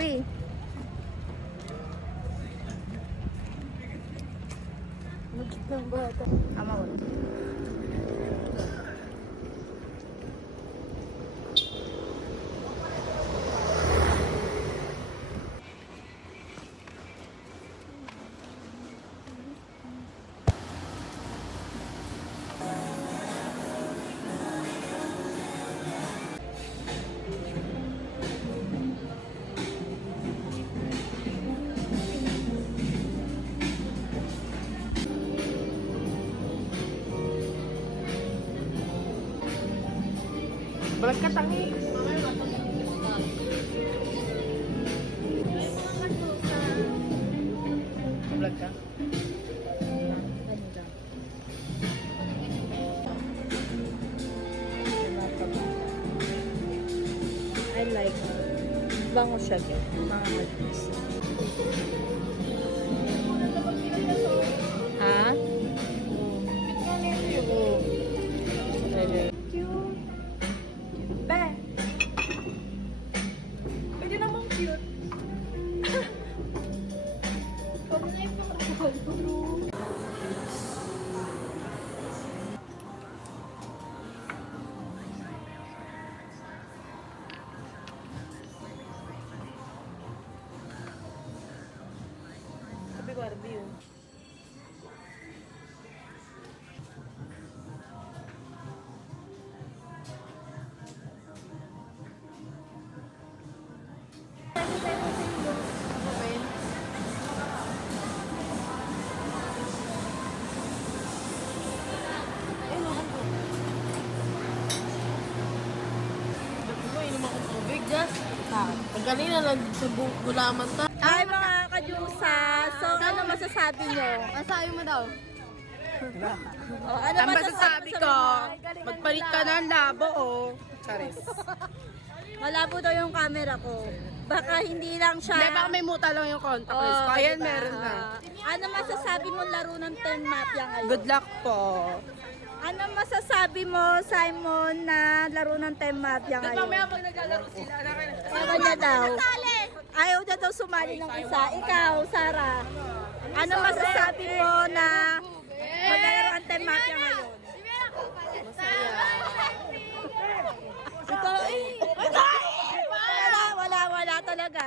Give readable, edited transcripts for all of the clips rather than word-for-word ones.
bawi. Magkit ng bata. Ama ko. Balag ka tangi. Balag ka? I like bango siya mga mag-is. Ha? Cute. Be! Pwede namang cute. Huwag na yung pakakabal ko. Sabi ko, Arby yun. Ang kanina lang sa gulaman ta. Ay mga kadyusa, so ano masasabi nyo? Masabi mo daw. Ano Ang masasabi ko, magpalit ka ng labo Charis. Malabo daw yung camera ko. Baka hindi lang siya. Hindi, baka may muta lang yung contact lens ko. Ayan, diba? meron na. Ano masasabi mo laro ng Ten Mafia ngayon? Good luck po. Ano masasabi mo, Simon, na laro ng Ten Mafia ngayon? pag naglalaro sila, Ano niya daw? Ayaw niya daw sumali ng isa. Ikaw, Sarah. Ano masasabi mo na maglalaro ang Ten Mafia ngayon? Ito, wala talaga.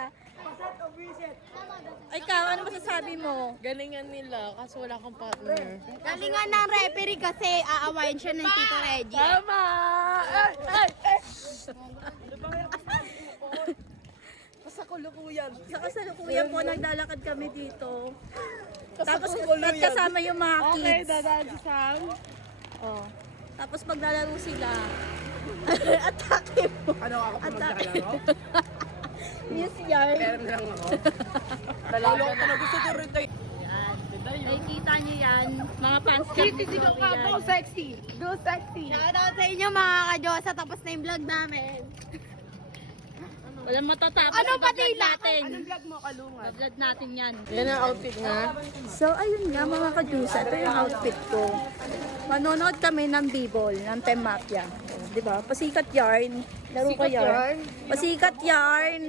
Ikaw, ano masasabi mo? Galingan nila kasi wala kang partner. Galingan ng referee kasi aawayin siya ng Tito Reggie. Tama! Sa kulukuyan. Sa kasalukuyan po, naglalakad kami dito. Tapos, Kasalukuyan. at kasama yung mga Okay, kids. dadaan si Sam. Oh. Tapos maglalaro sila. Atake mo. Ano ako pa Atake. magkakalaro? Miss Yarn. Meron lang ako. Talaga na gusto ko rin tayo. Nakikita niyo yan. Mga fans ka. Go sexy! Go sexy! Shoutout sa inyo mga ka-Diyosa, tapos na yung vlog namin. Walang matatapos. Ano sa vlog patila? natin. Anong vlog mo, Kalungan? Vlog natin yan. Yan ang outfit nga. So, ayun nga mga kadyusa. Ito yung outfit ko. Manonood kami ng b-ball, ng Ten Mafia. Di ba? Pasikat yarn. Laro ka Pasikat yarn? Pasikat yarn.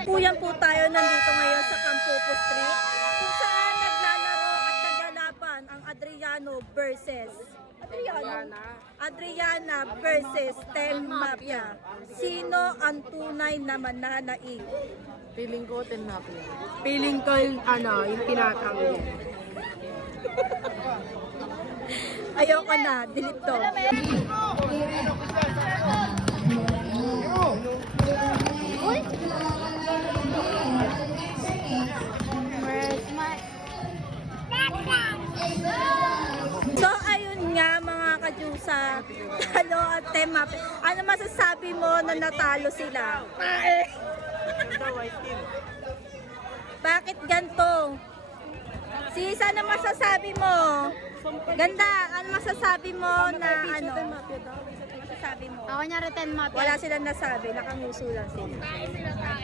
Puyan po tayo nandito ngayon sa Campopo Street kung saan naglalaro at naglalaban ang Adriano versus Adriana versus Ten Mafia. Sino ang tunay na mananaig? Feeling ko, tinapin. Feeling ko yung, yung tinatanggi. Ayoko na, delete to. Where's my... So ayun nga mga kadyusa, halo at Ten Mafia. Ano masasabi mo na natalo sila? Bakit ganto? Sis, ano masasabi mo? Ganda, ano masasabi mo na ano? Masasabi mo? Ako niya return map. Wala silang nasabi, nakanguso lang sila.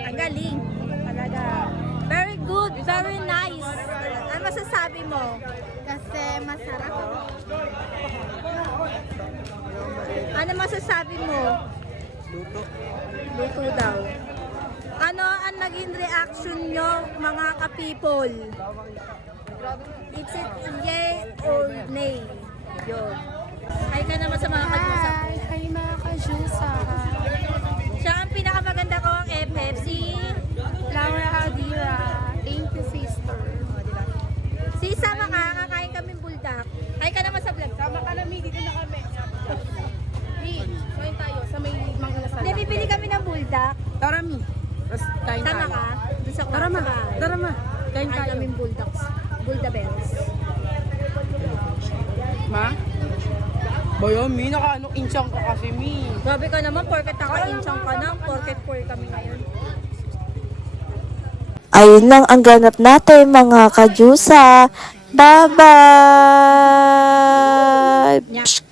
Ang galing, talaga. Very good. Very nice. Ano masasabi mo? Kasi masarap. Ano masasabi mo? Luto. Luto daw. Ano ang naging reaction nyo, mga ka-people? It's it yay or nay? Yun. Hi ka naman sa mga kajusa. Hi mga kajusa. Siya ang pinakamaganda ko ang FFC. Laura Adira. Thank you, sister. Si sama ka, kakain kami buldak. Hi ka naman sa vlog. Sama ka namin, dito na kami. Hey, kain tayo sa may mga lasal. Hindi, bibili kami ng buldak. Tara, Mi. Tapos kain Tama tayo. ka? Doon sa Tara, ma. bahay. Tara, ma. Kain Kain tayo. kami buldaks. Bulda bells. Ma? Bayo, Mi, naka-ano, inchang ka kasi, Mi. Grabe ka naman, porket naka-inchang ka na, porket poor kami ngayon. Ayun lang ang ganap natin mga kajusa. Bye-bye!